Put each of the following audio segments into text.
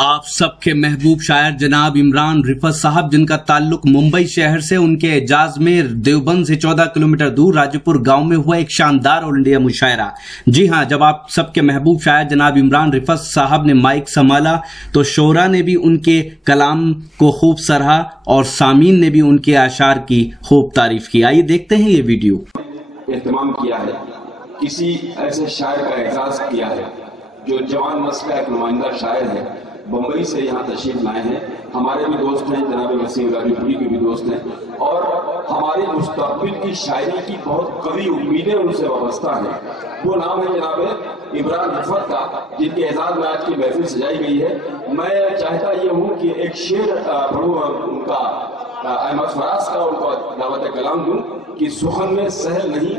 آپ سب کے محبوب شاعر جناب عمران رفعت صاحب، جن کا تعلق ممبئی شہر سے، ان کے اعزاز میں دیوبند سے 14 کلومیٹر دور راجو پور گاؤں میں ہوا ایک شاندار آل انڈیا مشاعرہ۔ جی ہاں، جب آپ سب کے محبوب شاعر جناب عمران رفعت صاحب نے مائک سنبھالا تو شعراء نے بھی ان کے کلام کو خوب سراہا اور سامعین نے بھی ان کے اشعار کی خوب تعریف کی۔ آئیے دیکھتے ہیں یہ ویڈیو۔ اہتمام کیا ہے، کسی ایسے شاعر کا اعزاز کیا ہے جو جوان نسل کا ایک نمائندہ شاعر ہے، بمبئی سے یہاں تشریف لائے ہیں۔ ہمارے بھی دوست ہیں، جناب وسیم راجو پوری کے بھی دوست ہیں، اور ہماری مستقبل کی شاعری کی بہت قوی امیدیں ان سے وابستہ ہیں۔ وہ نام ہے جناب عمران رفعت کا، جن کے اعزاز میں آج کی محفل سجائی گئی ہے۔ میں چاہتا یہ ہوں کہ ایک شعر پڑھوں ان کا، احمد فراز کا، ان کو دعوت کلام دوں کہ سخن میں سہل نہیں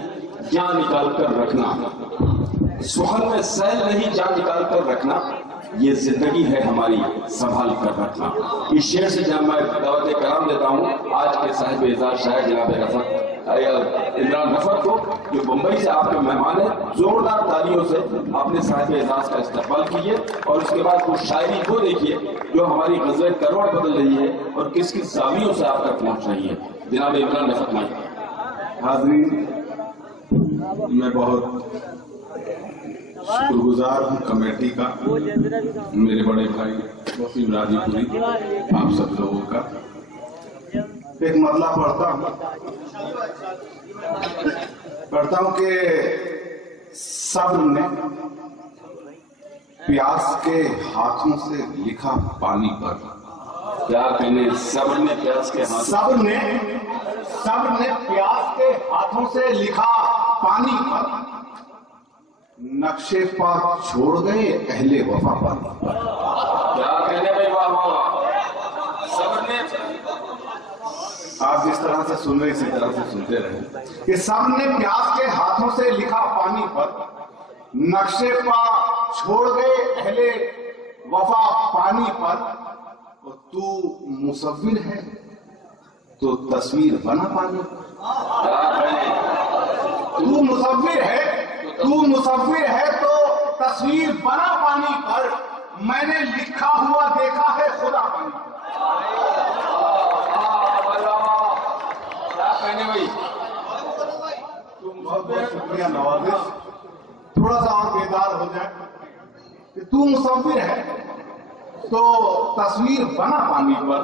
جان نکال کر رکھنا، سخن میں سہل نہیں جان نکال کر رکھنا، یہ زندگی ہے ہماری سنبھال کر رکھنا۔ اس شعر سے جب میں دعوت کلام دیتا ہوں آج کے صاحب اعزاز شاعر جناب عمران رفعت کو، جو بمبئی سے آپ کے مہمان ہیں۔ زوردار تالیوں سے اپنے صاحب اعزاز کا استقبال کیجیے، اور اس کے بعد وہ شاعری کو دیکھیے جو ہماری غزلیں کروڑ بدل رہی ہے اور کس کس زاویوں سے آپ تک پہنچ رہی ہے۔ جناب عمران رفعت میں حاضرین، میں بہت شکر گزار ہوں کمیٹی کا، میرے بڑے بھائی وسیم راجو پوری، آپ سب لوگوں کا۔ ایک مطلع پڑھتا ہوں کہ صبر نے پیاس کے ہاتھوں سے لکھا پانی پر۔ کیا کہنے، صبر نے پیاس کے ہاتھوں، صبر نے پیاس کے ہاتھوں سے لکھا پانی پر، نقشے پا چھوڑ گئے اہل وفا پانی پر۔ کیا کہنے بھائی، واہ واہ واہ۔ صبر نے، آپ جس طرح سے سن رہے اسی طرح سے سنتے رہے کہ صبر نے پیاس کے ہاتھوں سے لکھا پانی پر، نقشے پا چھوڑ گئے اہل وفا پانی پر، اور تو مصور ہے تو تصویر بنا پانی پر۔ تو مصور ہے تو تصویر بنا پانی پر، میں نے لکھا ہوا دیکھا ہے خدا پانی پر۔ بہت بہت شکریہ نوازش۔ تھوڑا سا اور بیدار ہو جائے کہ تو مصور ہے تو تصویر بنا پانی پر،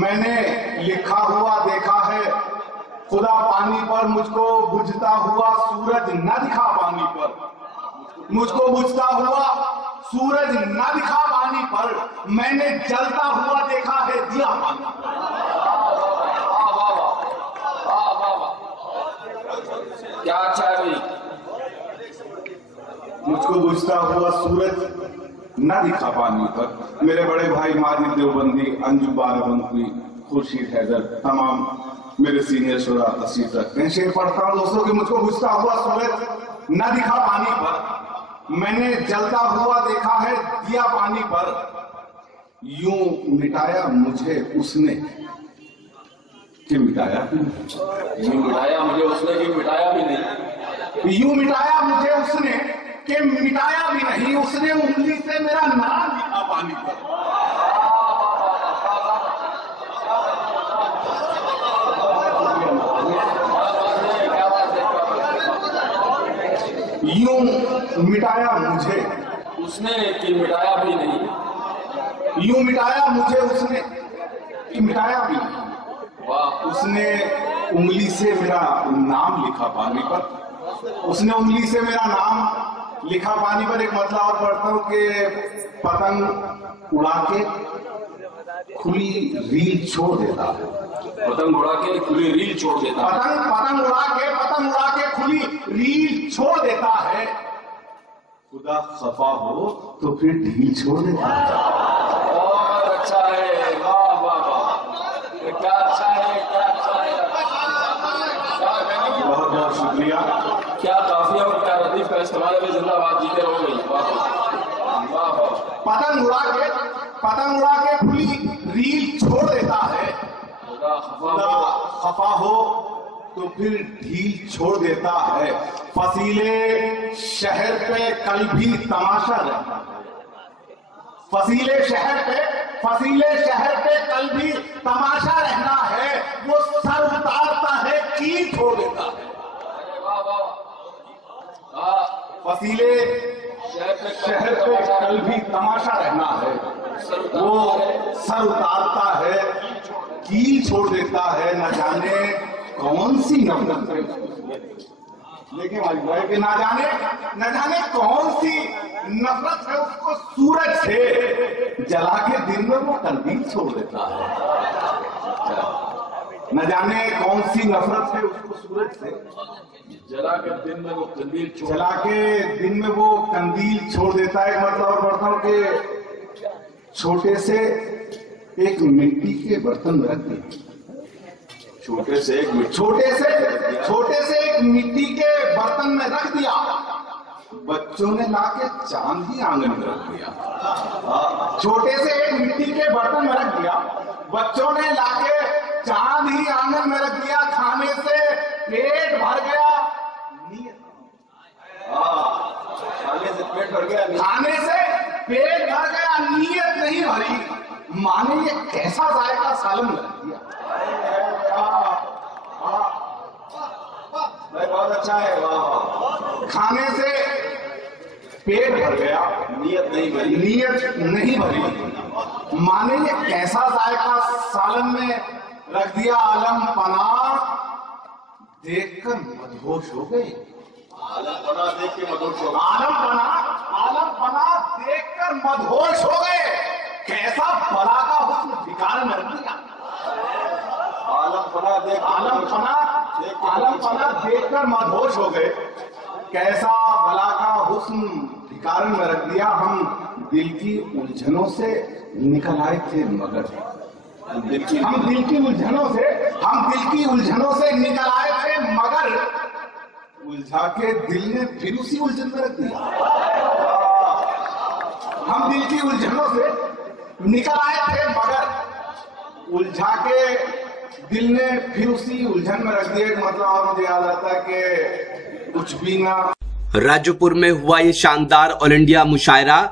میں نے لکھا ہوا دیکھا ہے خدا پانی پر، مجھ کو بجھتا ہوا سورج نہ دکھا پانی پر، مجھ کو بجھتا ہوا سورج نہ دکھا پانی پر، میں نے جلتا ہوا دیکھا ہے دیا پانی پر۔ کیا اچھا ہے بھائی۔ مجھ کو بجھتا ہوا سورج نہ دکھا پانی پر، میرے بڑے بھائی ماجد دیوبندی، انجو بارہبنکی، خورشید حیدر، تمام میرے سینئر شعراء تشریف رکھتے ہیں۔ شعر پڑھتا ہوں دوستوں کہ مجھ کو بجھتا ہوا سورج نہ دکھا پانی پر، میں نے جلتا ہوا دیکھا ہے دیا پانی پر، یوں مٹایا مجھے اس نے کہ مٹایا بھی نہیں، یوں مٹایا مجھے اس نے کہ مٹایا بھی نہیں، یوں مٹایا مجھے اس نے کہ مٹایا بھی نہیں، اس نے انگلی سے میرا نام لکھا پانی پر۔ یوں مٹایا مجھے اس نے کہ مٹایا بھی نہیں، یوں مٹایا مجھے اس نے کہ مٹایا بھی نہیں، اس نے انگلی سے میرا نام لکھا پانی پر، اس نے انگلی سے میرا نام لکھا پانی پر۔ ایک مطلب اور پڑھتا ہوں کہ پتنگ اڑا کے کھلی ریل چھوڑ دیتا ہے، پتنگ اڑا کے کھلی ریل چھوڑ دیتا ہے، پتنگ اڑا کے کھلی ریل چھوڑ دیتا ہے، خدا خفا ہو تو پھر ڈھیل چھوڑ دیتا ہے۔ بہت اچھا ہے، واہ واہ واہ، کیا اچھا ہے، کیا اچھا ہے۔ بہت بہت شکریہ۔ کیا قافیہ اور کیا ردیف کا استعمال ہے، زندہ باد جیتے ہو گئی، واہ واہ۔ پتنگ اڑا کے کھلی ریل چھوڑ دیتا ہے، خدا خفا ہو تو پھر ڈھیل چھوڑ دیتا ہے، فصیلے شہر پہ کل بھی تماشا رہتا ہے، فصیلے شہر پہ کل بھی تماشا رہنا ہے، وہ سر اتارتا ہے کی چھوڑ دیتا ہے۔ فصیلے شہر پہ کل بھی تماشا رہنا ہے، وہ سر اتارتا ہے کی چھوڑ دیتا ہے، نہ جانے کون سی نفرت ہے لیکن کہ نہ جانے کون سی نفرت ہے اس کو سورج سے جلا کے دن میں وہ قندیل چھوڑ دیتا ہے۔ نہ جانے کون سی نفرت ہے اس کو سورج سے جلا کے دن میں وہ قندیل چھوڑ دیتا ہے۔ مطلب اور بڑھتا ہوں کہ چھوٹے سے ایک مٹی کے برتن میں رکھ دیا، چھوٹے سے ایک مٹی کے برتن میں رکھ دیا، بچوں نے لا کے چاند ہی آنگن میں رکھ دیا۔ چھوٹے سے ایک مٹی کے برتن میں رکھ دیا، بچوں نے لا کے چاند ہی آنگن میں رکھ دیا، کھانے سے پیٹ بھر گیا، نیت نہیں بھری۔ ماں نے یہ کیسا ذائقہ سالن رکھ دیا، بہت اچھا ہے، کھانے سے پیٹ بھر گیا، نیت نہیں بھری۔ ماں نے یہ کیسا ذائقہ سالن میں رکھ دیا، عالم پناہ دیکھ کر مدہوش ہو گئے، عالم پناہ دیکھ کر مدہوش ہو گئے، کیسا بلا کا حسن ٹھکانے میں رکھ دیا، عالم پناہ دیکھ کر مدہوش ہو گئے، کیسا بلا کا حسن ٹھکانے میں رکھ دیا۔ ہم دل کی الجھنوں سے نکل آئے تھے مگر الجھا کے دل نے پھر اسی الجھن میں رکھ دیا۔ ہم دل کی الجھنوں سے نکل آئے تھے مگر الجھا کے دل نے پھر اسی الجھن میں رکھ دیا۔ مطلب اور مجھے یاد آتا ہے کہ کچھ بھی نہ۔ راجو پور میں ہوا یہ شاندار آل انڈیا مشاعرہ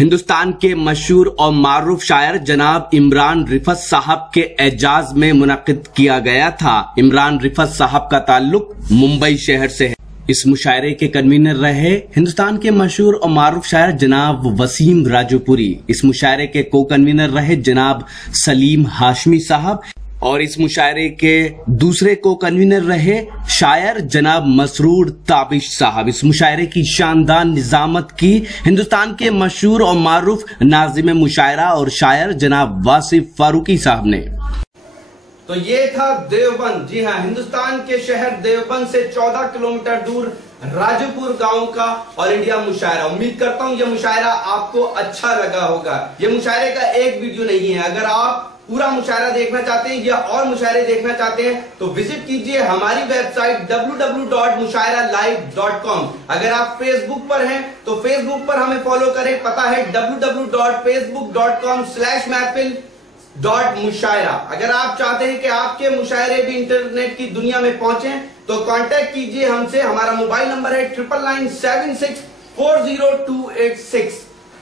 ہندوستان کے مشہور اور معروف شاعر جناب عمران رفعت صاحب کے اعزاز میں منعقد کیا گیا تھا۔ عمران رفعت صاحب کا تعلق ممبئی شہر سے ہے۔ اس مشاعرے کے کنوینر رہے ہندوستان کے مشہور اور معروف شاعر جناب وسیم راجو پوری۔ اس مشاعرے کے کو کنوینر رہے جناب سلیم ہاشمی صاحب، اور اس مشاعرے کے دوسرے کو کنوینر رہے شاعر جناب مسرور تابش صاحب۔ اس مشاعرے کی شاندار نظامت کی ہندوستان کے مشہور اور معروف ناظم مشاعرہ اور شاعر جناب واصف فاروقی صاحب نے۔ تو یہ تھا دیوبند، جی ہاں، ہندوستان کے شہر دیوبند سے 14 کلومیٹر دور راجو پور گاؤں کا آل انڈیا مشاعرہ۔ امید کرتا ہوں یہ مشاعرہ آپ کو اچھا لگا ہوگا۔ یہ مشاعرے کا ایک ویڈیو نہیں ہے، اگر آپ پورا مشاعرہ دیکھنا چاہتے ہیں یا اور مشاعرے دیکھنا چاہتے ہیں تو وزٹ کیجئے ہماری ویب سائٹ www.mushairalive.com۔ اگر آپ فیس بک پر ہیں تو فیس بک پر ہمیں فالو کریں، پتہ ہے www.facebook.com/mahfil.mushaira۔ اگر آپ چاہتے ہیں کہ آپ کے مشاعرے بھی انٹرنیٹ کی دنیا میں پہنچیں تو کانٹیکٹ کیجئے ہم سے، ہمارا موبائل نمبر ہے 9997640286۔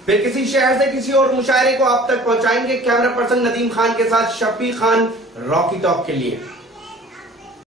پھر کسی شہر سے کسی اور مشاعرے کو آپ تک پہنچائیں گے۔ کیمرہ پرسن ندیم خان کے ساتھ شفیق خان، راکی ٹاک کے لیے۔